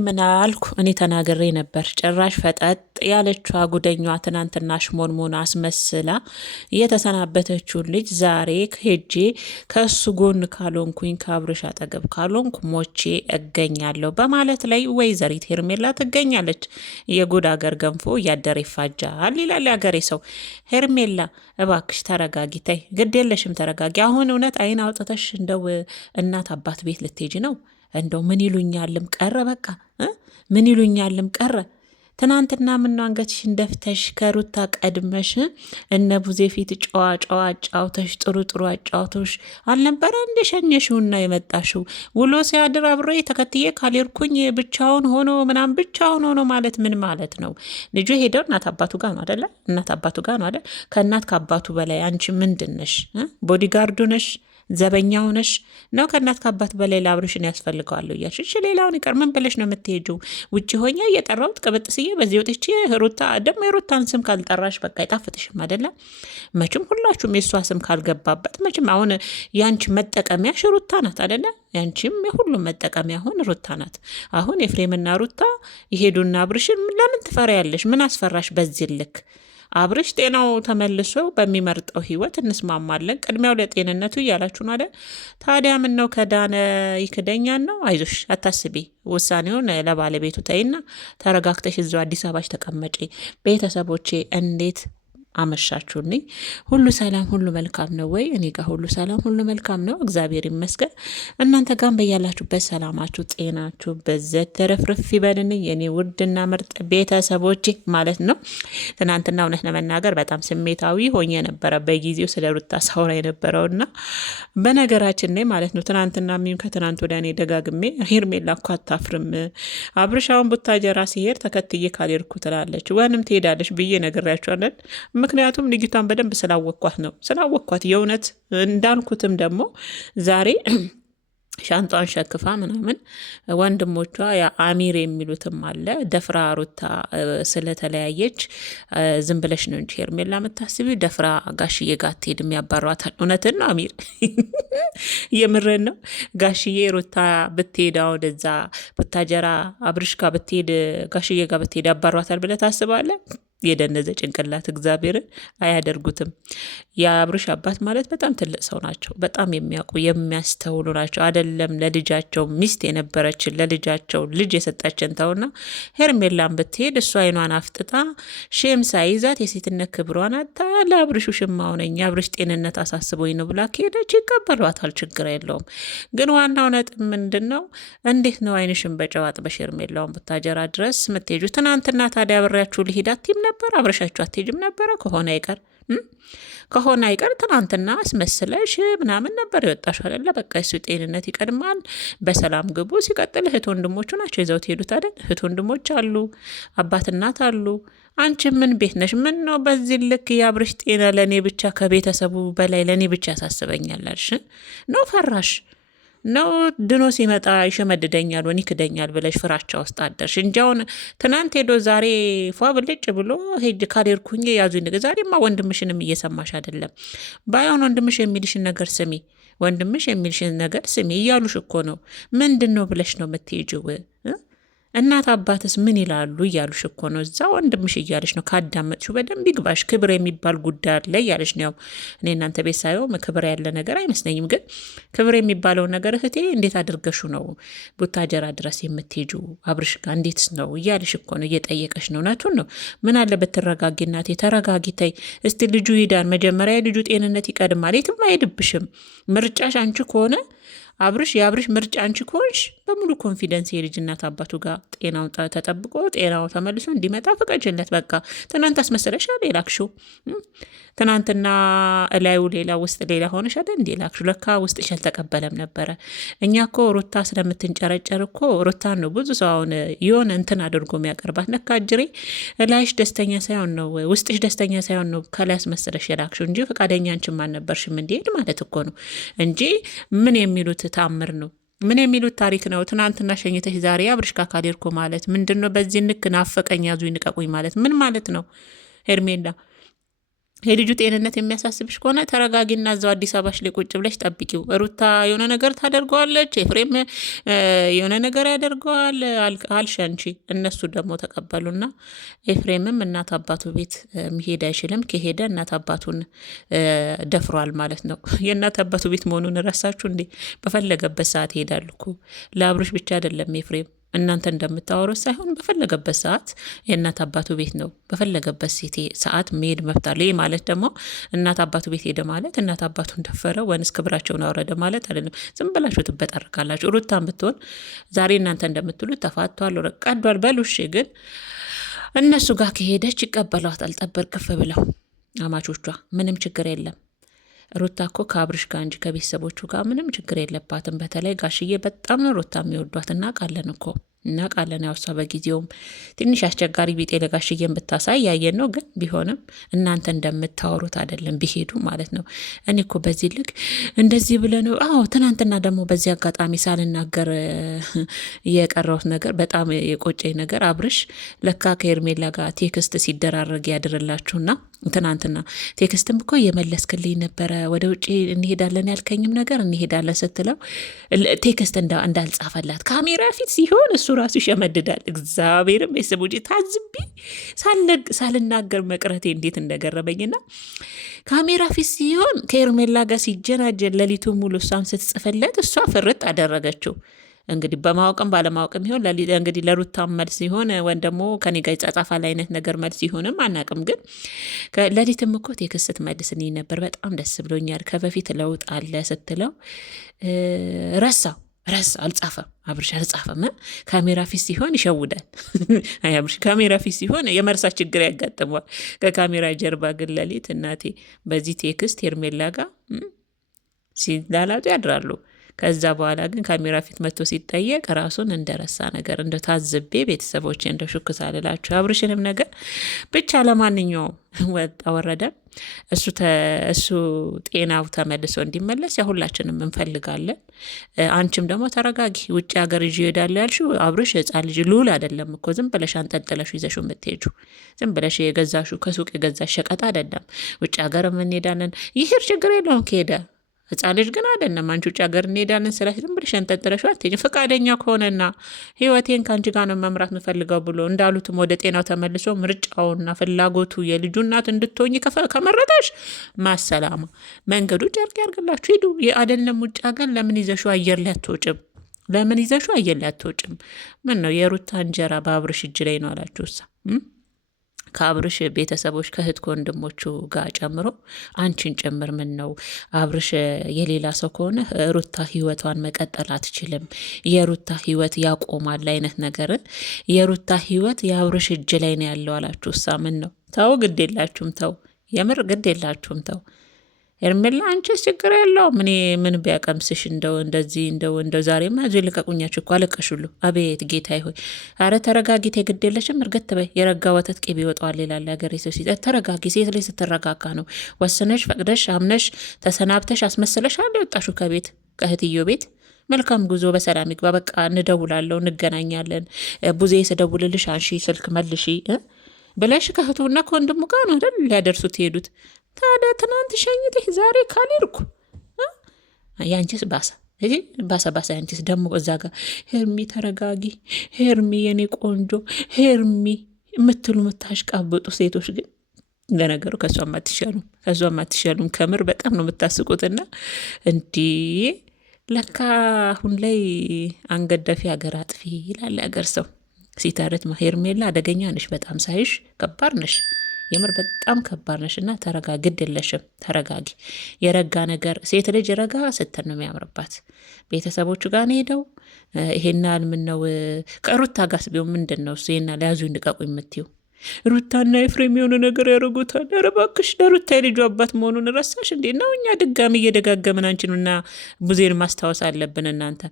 ምን አልኩ? እኔ ተናግሬ ነበር። ጭራሽ ፈጠጥ ያለችዋ ጉደኛዋ ትናንትና ሽሞንሞን አስመስላ የተሰናበተችውን ልጅ ዛሬ ሄጄ ከእሱ ጎን ካልሆንኩኝ ከአብርሽ አጠገብ ካልሆንኩ ሞቼ እገኛለሁ በማለት ላይ ወይዘሪት ሄርሜላ ትገኛለች። የጉድ አገር ገንፎ እያደረ ይፋጃል ይላል ያገሬ ሰው። ሄርሜላ እባክሽ ተረጋጊ፣ ተይ ግድ የለሽም ተረጋጊ። አሁን እውነት አይን አውጥተሽ እንደው እናት አባት ቤት ልትሄጂ ነው? እንደው ምን ይሉኛልም ቀረ በቃ ምን ይሉኛልም ቀረ። ትናንትና ምነው አንገትሽን ደፍተሽ ከሩታ ቀድመሽ እነ ቡዜ ፊት ጨዋ ጨዋ አጫውተሽ ጥሩ ጥሩ አጫውተሽ አልነበረ እንደ ሸኘሽውና የመጣሽው? ውሎ ሲያድር አብሬ ተከትዬ ካልሄድኩኝ ብቻውን ሆኖ ምናምን ብቻውን ሆኖ ማለት ምን ማለት ነው? ልጁ ሄደው እናት አባቱ ጋር ነው አደለ? እናት አባቱ ጋር ነው አደለ? ከእናት ከአባቱ በላይ አንቺ ምንድን ነሽ? ቦዲጋርዱ ነሽ? ዘበኛው ነሽ ነው? ከእናት ከአባት በላይ ለአብርሽን ያስፈልገዋለሁ እያልሽ እሺ፣ ሌላውን ይቀር ምን ብለሽ ነው የምትሄጂው? ውጭ ሆኛ እየጠራሁት ቅብጥስዬ በዚህ ወጥቼ ሩታ ደግሞ የሩታን ስም ካልጠራሽ በቃ አይጣፍጥሽም አይደለም? መቼም ሁላችሁም የእሷ ስም ካልገባበት መቼም አሁን ያንቺ መጠቀሚያሽ ሩታ ናት አይደለ? ያንቺም የሁሉም መጠቀሚያ አሁን ሩታ ናት። አሁን ኤፍሬምና ሩታ ይሄዱና አብርሽን ለምን ትፈሪያለሽ? ምን አስፈራሽ በዚህ ልክ? አብርሽ ጤናው ተመልሶ በሚመርጠው ህይወት እንስማማለን፣ ቅድሚያው ለጤንነቱ እያላችሁ ነው አይደል? ታዲያ ምን ነው ከዳነ ይክደኛን ነው? አይዞሽ አታስቢ፣ ውሳኔውን ለባለቤቱ ተይና ተረጋግተሽ እዚው አዲስ አበባሽ ተቀመጪ። ቤተሰቦቼ እንዴት አመሻችሁልኝ? ሁሉ ሰላም ሁሉ መልካም ነው ወይ? እኔ ጋር ሁሉ ሰላም ሁሉ መልካም ነው፣ እግዚአብሔር ይመስገን። እናንተ ጋር በያላችሁበት ሰላማችሁ ጤናችሁ በዘት ተረፍርፍ ይበልን የኔ ውድና ምርጥ ቤተሰቦቼ ማለት ነው። ትናንትና እውነት ለመናገር በጣም ስሜታዊ ሆኜ ነበረ በጊዜው ስለ ሩታ ሳውራ የነበረውና በነገራችን ላይ ማለት ነው። ትናንትና ሚም ከትናንት ወደ እኔ ደጋግሜ ሄርሜላ እኮ አታፍርም፣ አብርሻውን ቡታጀራ ሲሄድ ተከትዬ ካልሄድኩ ትላለች ወንም ትሄዳለች ብዬ ነግሬያቸዋለን። ምክንያቱም ልጅቷን በደንብ ስላወቅኳት የእውነት እንዳልኩትም ደግሞ ዛሬ ሻንጣን ሸክፋ ምናምን ወንድሞቿ አሚር የሚሉትም አለ ደፍራ ሩታ ስለተለያየች ዝም ብለሽ ነው እንጂ ሄርሜላ የምታስቢው ደፍራ ጋሽዬ ጋር አትሄድም፣ ያባሯታል። እውነትን ነው አሚር የምርን ነው። ጋሽዬ ሩታ ብትሄድ ወደዛ ቡታጀራ አብርሽ ጋር ብትሄድ ጋሽዬ ጋር ብትሄድ ያባሯታል ብለህ ታስባለህ? የደነዘ ጭንቅላት እግዚአብሔርን አያደርጉትም። የአብርሽ አባት ማለት በጣም ትልቅ ሰው ናቸው። በጣም የሚያውቁ የሚያስተውሉ ናቸው። አይደለም ለልጃቸው ሚስት የነበረችን ለልጃቸው ልጅ የሰጠችን ተውና ሄርሜላን ብትሄድ እሱ አይኗን አፍጥጣ ሼም ሳይዛት የሴትነት ክብሯን አታ ለአብርሹ ሽማው ነኝ የአብርሽ ጤንነት አሳስቦኝ ነው ብላ ከሄደች ይቀበሏታል፣ ችግር የለውም። ግን ዋናው ነጥብ ምንድን ነው? እንዴት ነው አይንሽን በጨዋጥ በሄርሜላውን ቡታጀራ ድረስ ምትሄጁ? ትናንትና ታዲያ አብሬያችሁ ልሂድ አትይም ነበር? አብረሻችሁ አትሄጅም ነበረ? ከሆነ አይቀር ትናንትና አስመስለሽ ምናምን ነበር የወጣሽው አይደለ? በቃ እሱ ጤንነት ይቀድማል፣ በሰላም ግቡ። ሲቀጥል እህት ወንድሞቹ ናቸው ይዘውት ሄዱት አይደል? እህት ወንድሞች አሉ፣ አባት እናት አሉ። አንቺ ምን ቤት ነሽ? ምን ነው በዚህ ልክ የአብርሽ ጤና ለእኔ ብቻ ከቤተሰቡ በላይ ለእኔ ብቻ ያሳስበኛል ነው? ፈራሽ ነው? ድኖ ሲመጣ ይሸመድደኛል ወን ይክደኛል ብለሽ ፍራቻ ውስጥ አደርሽ እንጂ አሁን ትናንት ሄዶ ዛሬ ፏ ብልጭ ብሎ ሄድ ካልሄድኩኝ ያዙኝ። ዛሬማ ወንድምሽንም እየሰማሽ አይደለም። ባይሆን ወንድምሽ የሚልሽን ነገር ስሚ፣ ወንድምሽ የሚልሽን ነገር ስሚ እያሉሽ እኮ ነው። ምንድን ነው ብለሽ ነው የምትሄጂው? እናት አባትስ ምን ይላሉ እያሉሽ እኮ ነው። እዛ ወንድምሽ እያለሽ ነው። ካዳመጥሽው በደንብ ይግባሽ። ክብር የሚባል ጉዳይ አለ እያለሽ ነው። ያው እኔ እናንተ ቤት ሳየው ክብር ያለ ነገር አይመስለኝም። ግን ክብር የሚባለው ነገር እህቴ እንዴት አድርገሹ ነው ቡታጀራ ድረስ የምትሄጁ አብርሽ ጋር እንዴት ነው እያለሽ እኮ ነው፣ እየጠየቀሽ ነው። እውነቱን ነው። ምን አለበት ተረጋጊ እናቴ፣ ተረጋጊ ተይ እስቲ። ልጁ ይዳን መጀመሪያ፣ የልጁ ጤንነት ይቀድማል። የትም አይሄድብሽም። ምርጫሽ አንቺ ከሆነ አብርሽ የአብርሽ ምርጫ አንቺ ከሆንሽ በሙሉ ኮንፊደንስ የልጅ እናት አባቱ ጋር ጤናው ተጠብቆ ጤናው ተመልሶ እንዲመጣ ፍቀጅለት። በቃ ትናንት አስመሰለሽ ላክሽው። ትናንትና እላዩ ሌላ ውስጥ ሌላ ሆነሽ አይደል እንዴ ላክሽው? ለካ ውስጥሽ አልተቀበለም ነበረ። እኛ እኮ ሩታ ስለምትንጨረጨር እኮ ሩታን ነው ብዙ ሰው አሁን የሆነ እንትን አድርጎ የሚያቀርባት። ነካ እጅሬ እላይሽ ደስተኛ ሳይሆን ነው ውስጥሽ ደስተኛ ሳይሆን ነው ከላይ አስመሰለሽ የላክሽው እንጂ ፈቃደኛ አንቺም አልነበርሽም እንዲሄድ ማለት እኮ ነው እንጂ ምን የሚሉት ታምር ነው? ምን የሚሉት ታሪክ ነው? ትናንትና ሸኝተሽ ዛሬ አብርሽ ጋር ካልሄድኩ ማለት ምንድን ነው? በዚህ ንክ ናፈቀኝ ያዙ ይንቀቁኝ ማለት ምን ማለት ነው? ሄርሜላ የልጁ ጤንነት የሚያሳስብሽ ከሆነ ተረጋጊና እዛው አዲስ አበባሽ ላይ ቁጭ ብለሽ ጠብቂው። ሩታ የሆነ ነገር ታደርገዋለች፣ ኤፍሬም የሆነ ነገር ያደርገዋል አልሽ አንቺ። እነሱ ደግሞ ተቀበሉና ኤፍሬምም እናት አባቱ ቤት መሄድ አይችልም። ከሄደ እናት አባቱን ደፍሯል ማለት ነው። የእናት አባቱ ቤት መሆኑን ረሳችሁ እንዴ? በፈለገበት ሰዓት ይሄዳሉ እኮ። ለአብሮሽ ብቻ አይደለም ኤፍሬም እናንተ እንደምታወሩት ሳይሆን በፈለገበት ሰዓት የእናት አባቱ ቤት ነው። በፈለገበት ሰዓት መሄድ መብት አለው። ይህ ማለት ደግሞ እናት አባቱ ቤት ሄደ ማለት እናት አባቱን ደፈረ ወይንስ ክብራቸውን አወረደ ማለት አይደለም። ዝም ብላችሁ ትበጠርቃላችሁ። ሩታን ብትሆን ዛሬ እናንተ እንደምትሉት ተፋቷል፣ ቀዷል በሉሽ። ግን እነሱ ጋር ከሄደች ይቀበሏታል። ጠበር ክፍ ብለው አማቾቿ ምንም ችግር የለም። ሩታ እኮ ከአብርሽ ጋር እንጂ ከቤተሰቦቹ ጋር ምንም ችግር የለባትም። በተለይ ጋሽዬ በጣም ነው ሩታ የሚወዷት። እናውቃለን። ያው እሷ በጊዜውም ትንሽ አስቸጋሪ ቢጤ ለጋሽዬን ብታሳይ ያየን ነው። ግን ቢሆንም እናንተ እንደምታወሩት አይደለም ቢሄዱ ማለት ነው። እኔ እኮ በዚህ ልክ እንደዚህ ብለ ነው። አዎ ትናንትና ደግሞ በዚህ አጋጣሚ ሳልናገር የቀረውት ነገር በጣም የቆጨኝ ነገር አብርሽ ለካ ከኤርሜላ ጋር ቴክስት ሲደራረግ ያድርላችሁና ትናንትና ቴክስትም እኮ እየመለስክልኝ ነበረ። ወደ ውጭ እንሄዳለን ያልከኝም ነገር እንሄዳለን ስትለው ቴክስት እንዳልጻፈላት ካሜራ ፊት ሲሆን እሱ ራሱ ይሸመድዳል። እግዚአብሔርም ቤተሰቦች ታዝቢ ሳልናገር መቅረቴ እንዴት እንደገረመኝና ካሜራ ፊት ሲሆን ከኤርሜላ ጋር ሲጀናጀን ሌሊቱ ሙሉ እሷም ስትጽፍለት እሷ ፍርጥ አደረገችው። እንግዲህ በማወቅም ባለማወቅም ይሆን እንግዲህ ለሩታም መልስ ይሆን ወይም ደግሞ ከኔ ጋር ይጻጻፋል አይነት ነገር መልስ ይሆንም አናቅም። ግን ሌሊትም እኮ ቴክስት መልስልኝ ነበር በጣም ደስ ብሎኛል፣ ከበፊት ለውጥ አለ ስትለው ረሳው አልጻፈም። አብርሽ አልጻፈም። ካሜራ ፊት ሲሆን ይሸውዳል። አይ አብርሽ ካሜራ ፊት ሲሆን የመርሳት ችግር ያጋጥመዋል። ከካሜራ ጀርባ ግን ሌሊት እናቴ በዚህ ቴክስት ሄርሜላ ጋር ሲላላጡ ያድራሉ። ከዛ በኋላ ግን ካሜራ ፊት መጥቶ ሲጠየቅ ራሱን እንደረሳ ነገር እንደታዝቤ ቤተሰቦች እንደ ሹክ ሳልላችሁ አብርሽንም ነገር ብቻ ለማንኛውም ወጣ ወረደ እሱ ጤናው ተመልሶ እንዲመለስ ሁላችንም እንፈልጋለን። አንቺም ደግሞ ተረጋጊ። ውጭ ሀገር ይዤ እሄዳለሁ ያልሽው አብርሽ ሕፃን ልጅ ልዑል አይደለም እኮ ዝም ብለሽ አንጠልጥለሽ ይዘሽው የምትሄጂው ዝም ብለሽ የገዛሽው ከሱቅ የገዛሽ ሸቀጥ አይደለም። ውጭ ሀገር እንሄዳለን ይሄ ችግር የለውም ከሄደ ሕፃን ልጅ ግን አይደለም። አንቺ ውጭ ሀገር እንሄዳለን ስላሽ ዝም ብለሽ አንጠልጥለሽ አትሄጂም። ፈቃደኛ ከሆነና ህይወቴን ከአንቺ ጋር ነው መምራት የምፈልገው ብሎ እንዳሉትም ወደ ጤናው ተመልሶ ምርጫውና ፍላጎቱ የልጁ እናት እንድትሆኝ ከመረጠሽ ማሰላማ መንገዱ ጨርቅ ያርግላችሁ ሂዱ። አይደለም ውጭ ሀገር ለምን ይዘሽው አየር ላይ አትወጭም? ምን ነው የሩታ እንጀራ በአብርሽ እጅ ላይ ነው አላችሁ እሳ ከአብርሽ ቤተሰቦች ከእህት ከወንድሞቹ ጋር ጨምሮ አንቺን ጭምር ምን ነው አብርሽ የሌላ ሰው ከሆነ ሩታ ህይወቷን መቀጠል አትችልም፣ የሩታ ህይወት ያቆማል አይነት ነገር። የሩታ ህይወት የአብርሽ እጅ ላይ ነው ያለው አላችሁ እሳ ምን ነው? ተው ግድ የላችሁም ተው፣ የምር ግድ የላችሁም ተው። ሄርሜላ አንቺስ ችግር የለውም። እኔ ምን ቢያቀምስሽ እንደዚህ ዛሬማ እዚህ ልቀቁኛችሁ እኮ አለቀሹሉ። አቤት ጌታዬ ሆይ፣ አረ ተረጋጊ። ግድ የለሽም እርግጥ በይ። የረጋ ወተት ቅቤ ይወጣዋል ይላል ሀገሬ ሰው ሲጠት። ተረጋጊ። ሴት ላይ ስትረጋጋ ነው ወስነሽ ፈቅደሽ አምነሽ ተሰናብተሽ አስመስለሽ አለ የወጣሹ ከቤት ከእህትዮ ቤት። መልካም ጉዞ በሰላም ይግባ። በቃ እንደውላለሁ፣ እንገናኛለን። ቡዜ ስደውልልሽ አንሺ ስልክ መልሺ ብለሽ ከእህቱና ከወንድሙ ጋር ነው አይደል ሊያደርሱት ሄዱት። ታዲያ ትናንት ሸኝተሽ ዛሬ ካልሄድኩ ያንቺስ ባሰ። ያንቺስ ደግሞ እዛ ጋር ሄርሚ ተረጋጊ፣ ሄርሚ የኔ ቆንጆ ሄርሚ የምትሉ የምታሽቃብጡ ሴቶች ግን ለነገሩ ከሷም አትሻሉም። ከምር በጣም ነው የምታስቁትና እንዲህ ለካ አሁን ላይ አንገት ደፊ ሀገር አጥፊ ይላል ሀገር ሰው ሲተርት። ሄርሜላ አደገኛ ነሽ፣ በጣም ሳይሽ ከባድ ነሽ። የምር በጣም ከባድ ነሽ እና ተረጋጊ። ግድ የለሽም ተረጋጊ። የረጋ ነገር ሴት ልጅ ረጋ ስትል ነው የሚያምርባት። ቤተሰቦቹ ጋር ነው ሄደው ይሄናል ምን ነው ከሩታ ጋር ቢሆን ምንድን ነው እሱ ይሄናል ያዙ እንድቀቁ የምትይው? ሩታና ኤፍሬም የሆነ ነገር ያደርጉታል። ኧረ እባክሽ ለሩታ የልጁ አባት መሆኑን ረሳሽ እንዴ? ነው እኛ ድጋሚ እየደጋገምን አንቺንና ቡዜን ማስታወስ አለብን። እናንተ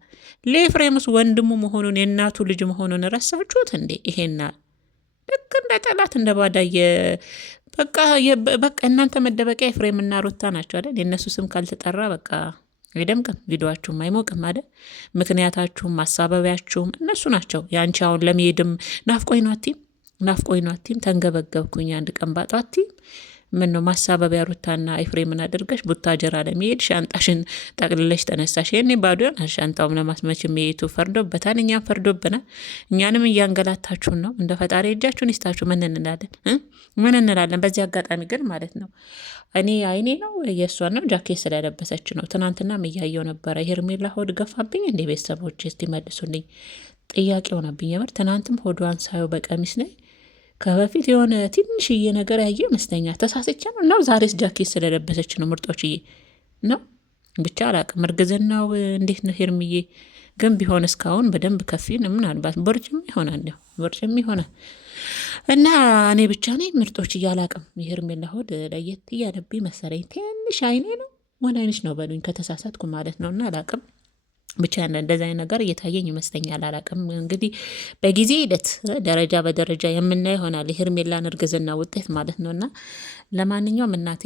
ለኤፍሬምስ ወንድሙ መሆኑን የእናቱ ልጅ መሆኑን ረሳችሁት እንዴ? ይሄና ልክ እንደ ጠላት እንደ ባዳየ በቃ እናንተ መደበቂያ ኤፍሬምና ሩታ ናቸው አይደል? የእነሱ ስም ካልተጠራ በቃ አይደምቅም፣ ቪዲዮአችሁም አይሞቅም አይደል? ምክንያታችሁም ማሳበቢያችሁም እነሱ ናቸው። የአንቺ አሁን ለመሄድም ናፍቆኝ ነው አትይም? ተንገበገብኩኝ አንድ ቀን ባጧ አትይም? ምን ነው ማሳበቢያ ሩታና ኤፍሬምን አድርገሽ ቡታጀራ ለመሄድ ሻንጣሽን ጠቅልለሽ ተነሳሽ። ይሄኔ ባዶን ሻንጣውም ለማስመች የሚሄቱ ፈርዶበታል፣ እኛም ፈርዶብናል። እኛንም እያንገላታችሁን ነው። እንደ ፈጣሪ እጃችሁን ይስታችሁ። ምን እንላለን? ምን እንላለን? በዚህ አጋጣሚ ግን ማለት ነው እኔ አይኔ ነው የእሷን ነው ጃኬት ስለለበሰች ነው። ትናንትናም እያየው ነበረ። ሄርሜላ ሆድ ገፋብኝ እንዴ? ቤተሰቦች እስቲ መልሱልኝ። ጥያቄ ሆነብኝ የምር። ትናንትም ሆዷን ሳየው በቀሚስ ነኝ ከበፊት የሆነ ትንሽዬ ነገር ያየ ይመስለኛል። ተሳስቼ ነው እና ዛሬስ ጃኬት ስለለበሰች ነው ምርጦችዬ ነው። ብቻ አላቅም እርግዝናው እንዴት ነው ሄርምዬ? ግን ቢሆን እስካሁን በደንብ ከፊን ምናልባት ቦርጭም ይሆናል ቦርጭም ይሆናል እና እኔ ብቻ ነኝ ምርጦች እያላቅም የሄርሜላ ሆድ ለየት እያለብኝ መሰለኝ። ትንሽ አይኔ ነው ወደ አይንሽ ነው በሉኝ ከተሳሳትኩ ማለት ነው እና አላቅም ብቻ እንደዚ አይነት ነገር እየታየኝ ይመስለኛል። አላቅም እንግዲህ በጊዜ ሂደት ደረጃ በደረጃ የምናየው ይሆናል የሄርሜላን እርግዝና ውጤት ማለት ነው። እና ለማንኛውም እናቴ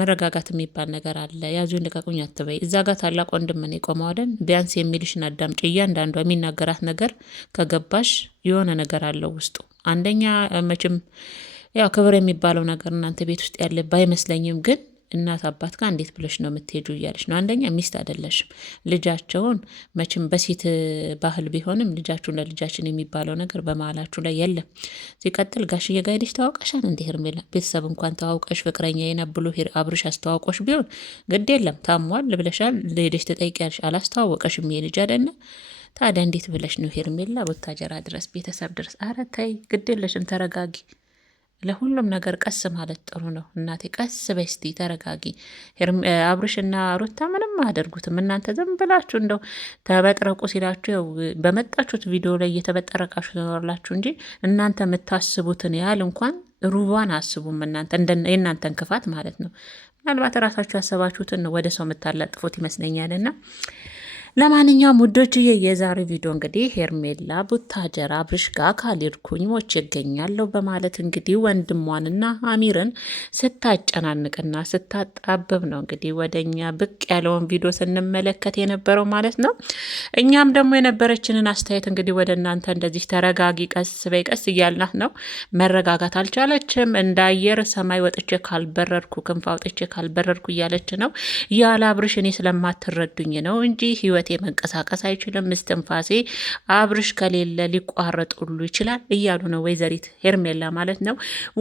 መረጋጋት የሚባል ነገር አለ። ያዙኝ ልቀቁኝ አትበይ። እዛ ጋር ታላቅ ወንድም ነው የቆመው አይደል? ቢያንስ የሚልሽን አዳምጪ። እያንዳንዷ የሚናገራት ነገር ከገባሽ የሆነ ነገር አለው ውስጡ። አንደኛ መቼም ያው ክብር የሚባለው ነገር እናንተ ቤት ውስጥ ያለ ባይመስለኝም ግን እናት አባት ጋር እንዴት ብለሽ ነው የምትሄጁ እያለች ነው። አንደኛ ሚስት አይደለሽም። ልጃቸውን መቼም በሴት ባህል ቢሆንም ልጃችሁን ለልጃችን የሚባለው ነገር በመሀላችሁ ላይ የለም። ሲቀጥል ጋሽዬ ጋር ሄደሽ ተዋውቀሻል እንደ ሄርሜላ ቤተሰብ እንኳን ተዋውቀሽ ፍቅረኛ የና ብሎ አብርሽ አስተዋውቆሽ ቢሆን ግድ የለም ታሟል ብለሻል ሄደሽ ትጠይቂያለሽ። አላስተዋወቀሽም ይሄ ልጅ አይደለ? ታዲያ እንዴት ብለሽ ነው ሄርሜላ ቡታጀራ ድረስ ቤተሰብ ድረስ? አረ ተይ ግድ የለሽም ተረጋጊ። ለሁሉም ነገር ቀስ ማለት ጥሩ ነው እናቴ። ቀስ በስቲ ተረጋጊ። አብርሽና ሩታ ምንም አያደርጉትም። እናንተ ዝም ብላችሁ እንደው ተበጥረቁ ሲላችሁ ያው በመጣችሁት ቪዲዮ ላይ እየተበጠረቃችሁ ትኖርላችሁ እንጂ እናንተ የምታስቡትን ያህል እንኳን ሩቧን አስቡም። እናንተ የእናንተን ክፋት ማለት ነው። ምናልባት ራሳችሁ ያሰባችሁትን ወደ ሰው የምታላጥፉት ይመስለኛልና ለማንኛውም ውዶችዬ የዛሬ ቪዲዮ እንግዲህ ሄርሜላ ቡታጀራ አብርሽ ጋር ካልሄድኩኝ ሞቼ እገኛለሁ በማለት እንግዲህ ወንድሟንና አሚርን ስታጨናንቅና ስታጣብብ ነው እንግዲህ ወደኛ ብቅ ያለውን ቪዲዮ ስንመለከት የነበረው ማለት ነው። እኛም ደግሞ የነበረችንን አስተያየት እንግዲህ ወደ እናንተ እንደዚህ ተረጋጊ፣ ቀስ በይ ቀስ እያልናት ነው። መረጋጋት አልቻለችም። እንደ አየር ሰማይ ወጥቼ ካልበረርኩ ክንፍ አውጥቼ ካልበረርኩ እያለች ነው። ያለ አብርሽ እኔ ስለማትረዱኝ ነው እንጂ ህይወት መንቀሳቀስ አይችልም፣ እስትንፋሴ አብርሽ ከሌለ ሊቋረጥ ሁሉ ይችላል እያሉ ነው ወይዘሪት ሄርሜላ ማለት ነው።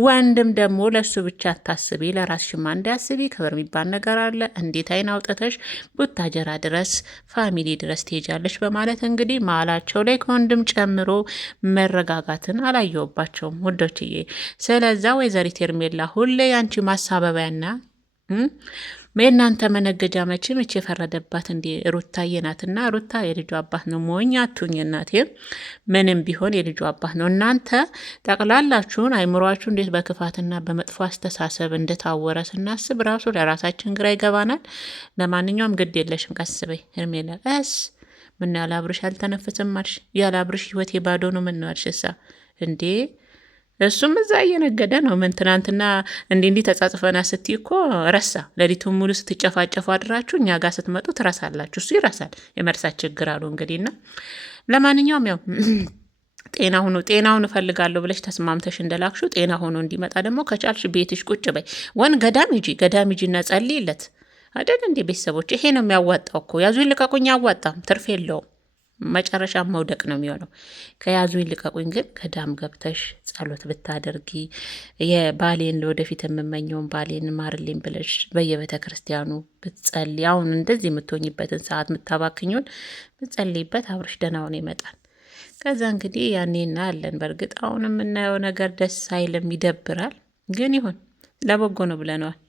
ወንድም ደግሞ ለሱ ብቻ አታስቢ፣ ለራስሽማ እንዲያስቢ ክብር የሚባል ነገር አለ። እንዴት አይን አውጥተሽ ቡታጀራ ድረስ ፋሚሊ ድረስ ትሄጃለሽ? በማለት እንግዲህ መሀላቸው ላይ ከወንድም ጨምሮ መረጋጋትን አላየውባቸውም ውዶችዬ። ስለዛ ወይዘሪት ሄርሜላ ሁሌ አንቺ ማሳበቢያና የእናንተ መነገጃ መቼም የፈረደባት እንዲ ሩታዬ ናትና፣ ሩታ የልጁ አባት ነው። ሞኝ አቱኝ እናቴ፣ ምንም ቢሆን የልጁ አባት ነው። እናንተ ጠቅላላችሁን አይምሯችሁ እንዴት በክፋትና በመጥፎ አስተሳሰብ እንደታወረ ስናስብ ራሱ ለራሳችን ግራ ይገባናል። ለማንኛውም ግድ የለሽም፣ ቀስ በይ ሄርሜላ ቀስ። ምን ያለ አብርሽ አልተነፍስም አልሽ? ያለ አብርሽ ህይወቴ ባዶ ነው። ምን ነው አልሽ? እሳ እንዴ እሱም እዛ እየነገደ ነው። ምን ትናንትና እንዲህ ተጻጽፈና ስትይ እኮ ረሳ። ሌሊቱን ሙሉ ስትጨፋጨፉ አድራችሁ እኛ ጋር ስትመጡ ትረሳላችሁ። እሱ ይረሳል። የመርሳት ችግር አሉ እንግዲህና ለማንኛውም ያው ጤናውን እፈልጋለሁ ብለሽ ተስማምተሽ እንደላክሹ ጤና ሆኖ እንዲመጣ ደግሞ ከቻልሽ ቤትሽ ቁጭ በይ። ገዳም ሂጂና ጸልይለት አይደል እንዴ? ቤተሰቦች ይሄ ነው የሚያዋጣው እኮ። ያዙኝ ልቀቁኝ አያዋጣም፣ ትርፍ የለውም። መጨረሻ መውደቅ ነው የሚሆነው። ከያዙኝ ልቀቁኝ ግን ገዳም ገብተሽ ጸሎት ብታደርጊ የባሌን ለወደፊት የምመኘውን ባሌን ማርልኝ ብለሽ በየቤተ ክርስቲያኑ ብትጸልይ፣ አሁን እንደዚህ የምትሆኝበትን ሰዓት የምታባክኙን ብትጸልይበት አብርሽ ደህናውን ይመጣል። ከዛ እንግዲህ ያኔ እናያለን። በእርግጥ አሁን የምናየው ነገር ደስ አይልም፣ ይደብራል። ግን ይሁን ለበጎ ነው ብለነዋል።